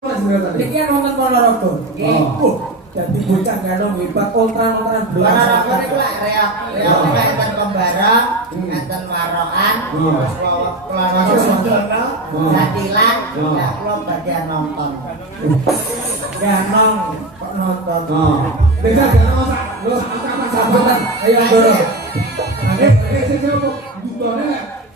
Iki kan wonten Ponorogo. Nggih. Dadi bocah ganong hebat ultran-ultran belas. Ponorogo niku lek reok enten Kembarang, enten Warokan, terus Kulon Sundana, Jatilan, ya kula bagian nonton. Ganong kok nonton. Desa ganong sak lho angkatan sambutan. Ayo Ndoro. Sing budone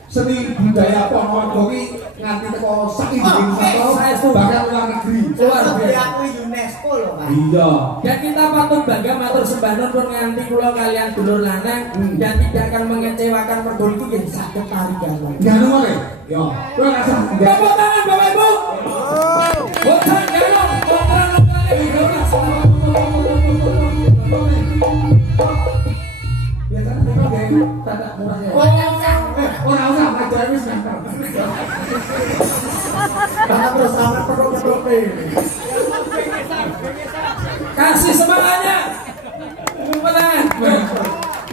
seni budaya Ponorogo ki nganti teko sak Indonesia bahkan luar negeri. Luar biasa UNESCO lho, Pak. Iya. Dan kita patut bangga matur sembah nuwun pun nganti kula kalian dulur lanang dan tidak akan mengecewakan mergo iki nggih saged tari ganong. Ganong wae. Yo. Kowe rasa Tepuk tangan Bapak Ibu. Bocah ganong ultran-ultran belas. biasanya mereka kayak tanda murahnya. Orang usah ngajar wis ngantar. Karena terus sampai perut-perut Kasih semangatnya. Tepuk tangan.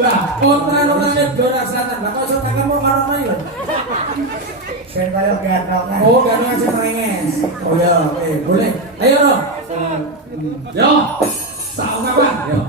Lah, ultran-ultran Negara Selatan. Lah kok sok kamu karo main lho. ben kaya ganong. Oh, ganong aja merenges. Oh ya, boleh. Ayo no. Yo. Tahu kapan? Yo.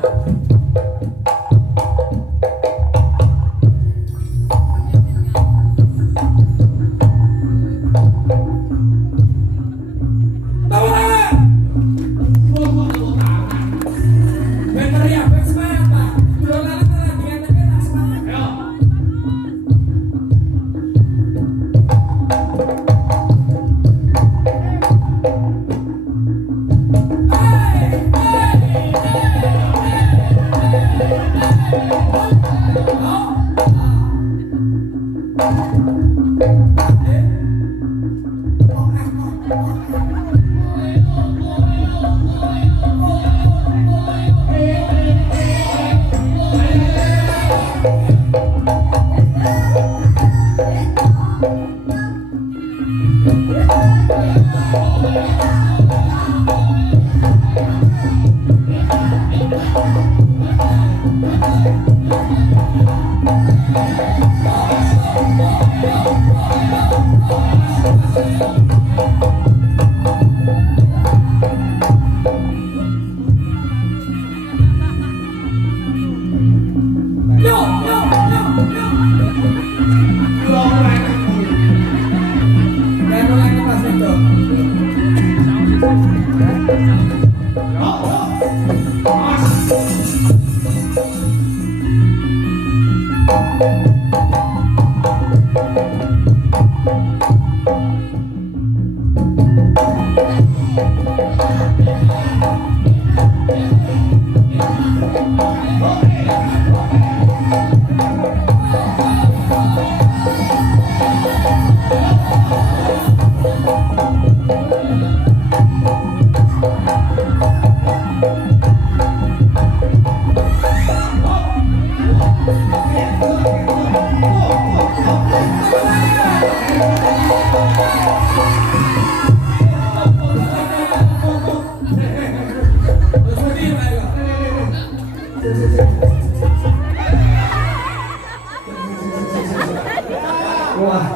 Wah.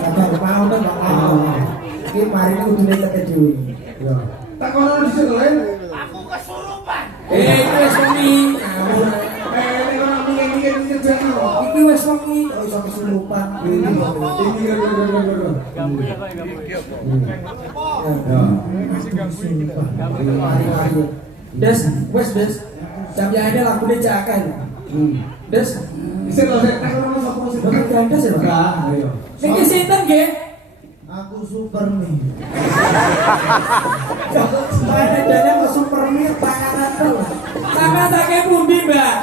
Sabar mau to enggak mau. Iki mari ini udune teke dhewe. Yo. Tak kono di situ lain. Aku kesurupan. Iki wis wengi. Ini orang mikir kerja karo. Iki wis wengi. Oh iso kesurupan. Ini Mari-mari. Des, wes des. Jam ya lagune cakan. Des, Bisa lho sik tak kono sapa sing Bapak Gandes ya, Pak? Enggak, ayo. Niki sinten nggih? Aku super nih. Saya dene kok Superman panganan terus. Sampeyan saking pundi, Mbak?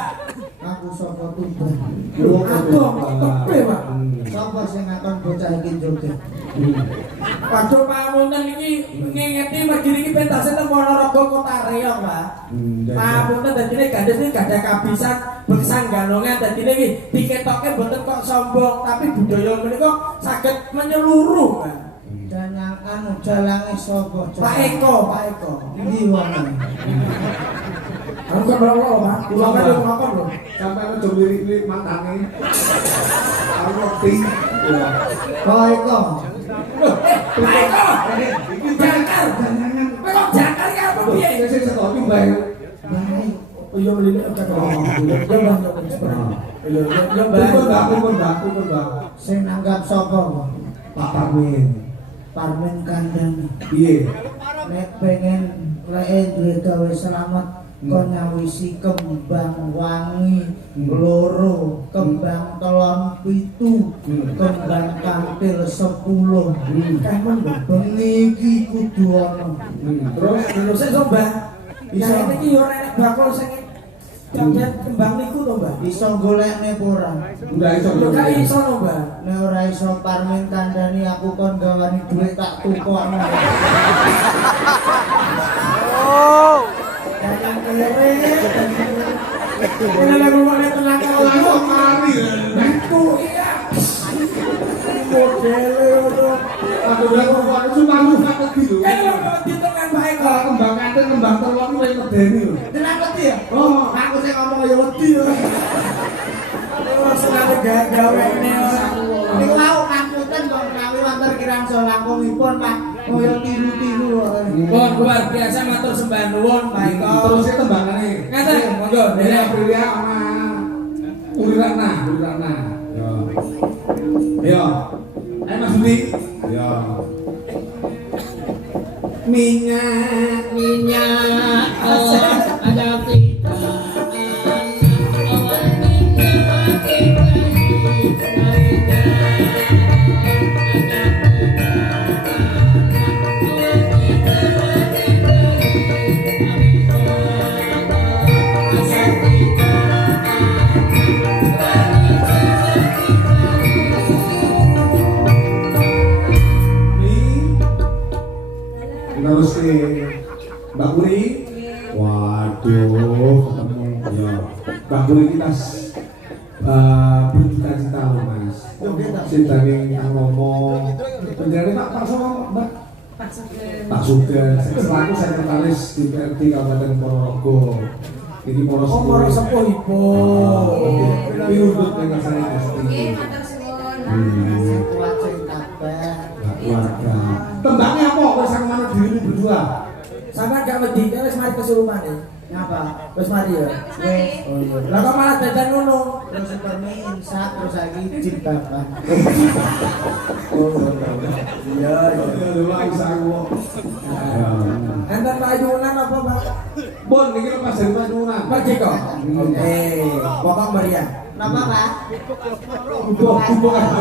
Aku sapa tuban. Aduh, kok tepe, Pak. Sapa sing ngakon bocah iki joget? Waduh, pamunten iki ngingeti mergi niki pentas teng Ponorogo Kota Reog, Pak. Pamunten dadine Gandes niki gadah kabisan bersang ganongan dadine iki diketoke mboten kok sombong, tapi budaya menika saged menyeluruh, Pak. Dan yang anu dalange sapa? Pak Eko. Iki wong. Aku kan lho, Pak. Kula kan yo ngokon lho. Sampai aja lirik-lirik mantane. Aku ngerti. Kok iko? Ayo, Iki Jakar. jangan. Kowe kok Jakar ki apa piye? Sing setok iki bae. Baik. Oh iya mrene kok ngomong. Yo Mbah yo Mbah. Sing nanggap sapa? Pak Parmin. Parmen kandhani. Piye? Nek pengen lek duwe gawe selamat kon nyawisi kembang wangi loro, kembang telon pitu, kembang kantil 10. Kamen bengi iki kudu ana. Terus sik to Mbah. Bisa iki yo nek bakul sing jamjan kembang niku to Mbah. Iso golekne apa ora? Enggak iso. Yo gak iso to Mbah. Nek ora iso parmen kandhani aku kon gawani dhuwit tak tukokno. Jangan kere. Ini lagu mana tenang Langsung mari. Itu iya. Modele itu. Aku udah ngomong cuma lu sakit gitu. Di tengah baik kok. Kalau kembang kantin kembang telur lu yang medeni lho. Tenan wedi ya? Oh, Aku sing ngomong ya wedi ya. Senane gawe ini. Niku mau ngapunten kok menawi wonten kirang langkungipun Pak. Kaya tiru-tiru. Pun luar biasa matur sembah nuwun Pak Iko. terus itu tembangane. Ngaten monggo Dari dene. Aprilia sama Ulirana. Yo. Yo. Ayo Mas Budi. Yo. Minyak Ada kita. terus si Mbak Puri. Waduh, ketemu. Ya. Mbak Puri kita bercita-cita loh Mas. Cintanya yang ngomong. Beneran Pak sama Mbak. Pak Sugeng, selaku sekretaris di PRT Kabupaten Ponorogo. Ini Oh moro sepuh ibu. Piundut dengan saya pasti. Kuat sing tabah. Keluarga. Tembaknya apa? Kau sama mana dirimu berdua? Sampeyan gak wedi wis mari kesurupan ya. Ngapa? Wis mari ya. Wis. Oh iya. Lah kok malah dadan ngono? Terus supermi insat terus lagi jilbaban. Iya iya. Dulu bisa aku. Enten payunan apa, Pak? Bon, ini lepas dari payunan. Pergi kok. Oke, pokok meriah. Napa, Pak? Kubuk apa?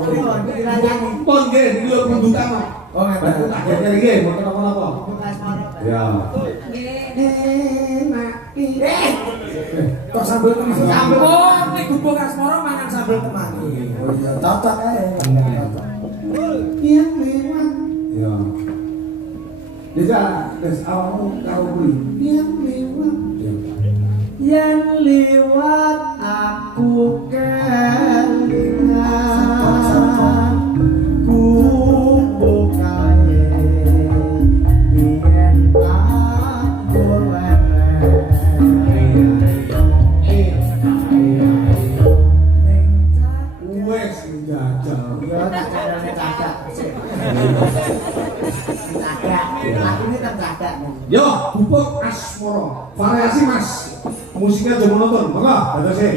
Pripun dilayani? Bon, nggih, iki lho bundutan. Oh, Aku ngeten. tak jajal iki, mboten apa-apa. Bekas marah. Ya. Kok sambel temani? Sambel. Oh, nek gubuk asmara mangan sambel temani. Oh iya, cocok ae. Yang lewat, Ya. Bisa, wis awakmu karo kuwi. yang lewat, Ya. yang lewat aku kelingan. Kubuk kae, biyen tak boleh. Wes njajal. Ya tak jadiane cadak. Cadak. Lakune tak cadak. Yo, bubuk asmara. Variasi Mas. Musiknya aja monoton. Monggo, dados e.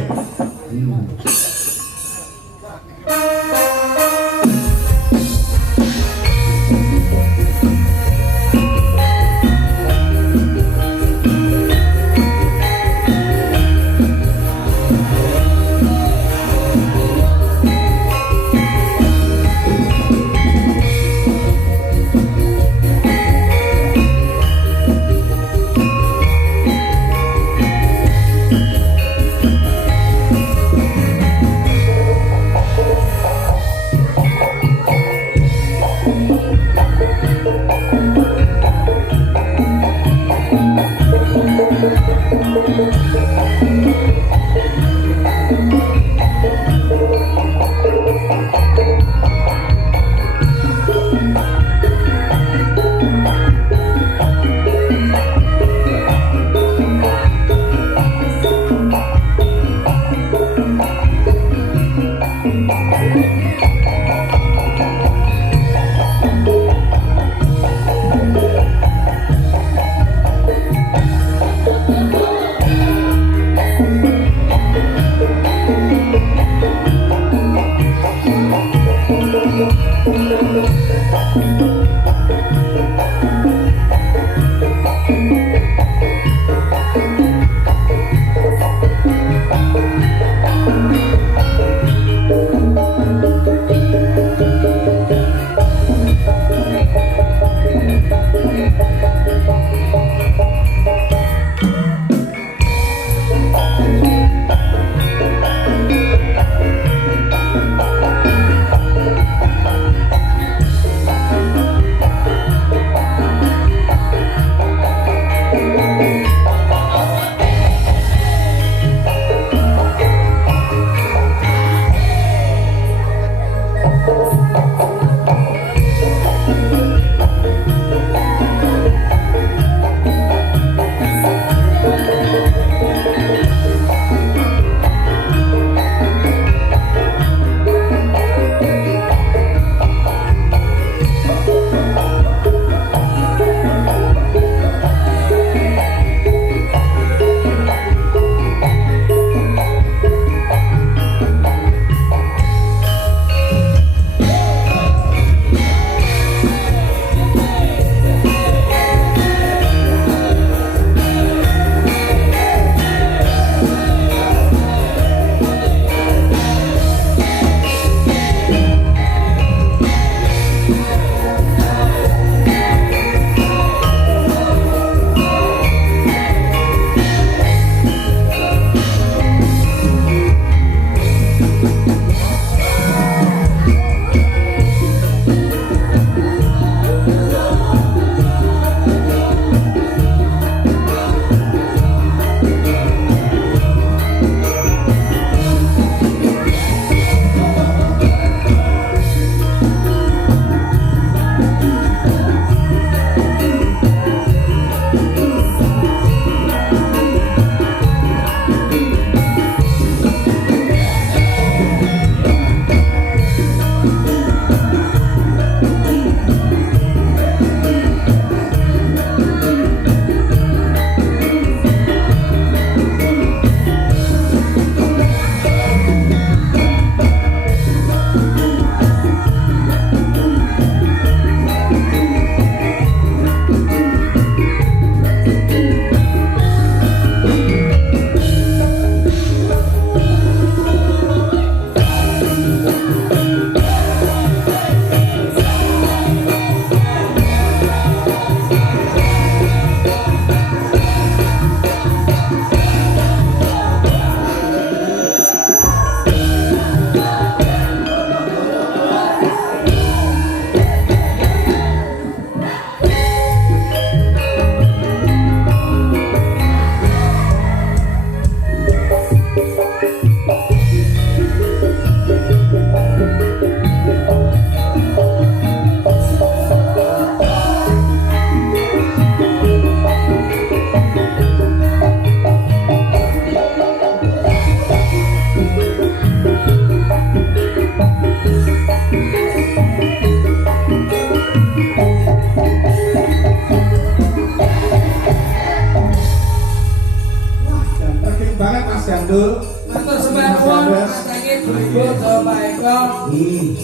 Gandul. Matur sembah nuwun matenge Ibu Bapak Eko.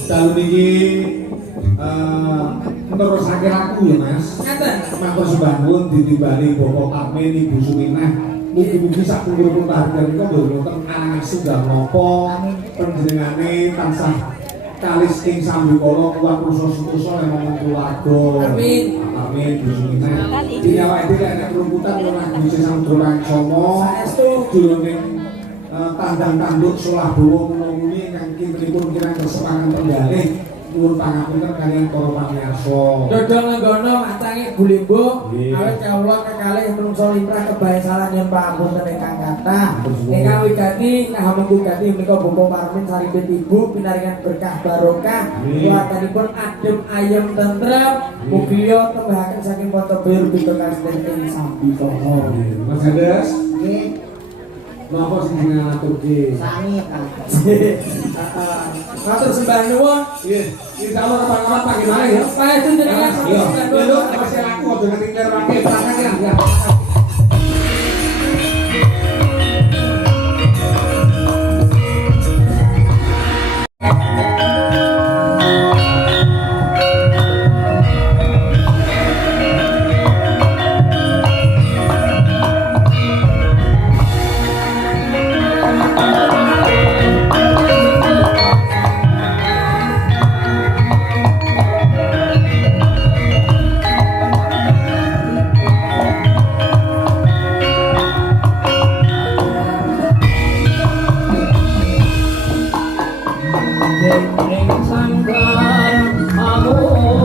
Dalu niki nerusake aku ya Mas. Ngaten. Matur sembah nuwun ditimbali Bapak Parmin Ibu Suminah. Mugi-mugi sak pungkur harga nika mboten wonten anang sugih napa panjenengane tansah kalis ing sambikala kuat rusa sutusa lemong keluarga. Amin. Amin Bu Suminah. Iki awake dhewe nek rumputan ora bisa samudra somo. Saestu Jroning tandang tanduk solah dawa menunguni ingkang kintenipun kirang kesemangan tenggalih nuwun pangapunten kaliyan para pamirsa. dodol nggono macange Bulimbo awet kawula kekalih menungso limrah kebae salah yen pangapunten ingkang kathah. Ingkang wigati ngahamun gati menika Bapak Parmin saripit Ibu pinaringan berkah barokah keluarganipun adem ayem tentrem mugi tembahaken saking Ponco Bayur Bintang ing Sambikala. Mas Hendes, Nggih, napa sing ngaturke? sami Kang. Matur sembah nuwun. Nggih, insyaallah kapan-kapan pagi malih ya. Paestu jenengan Iya, sembah lho nuwun. masih aku aja ngetinggal wae pasangan ya. ing sanggar amung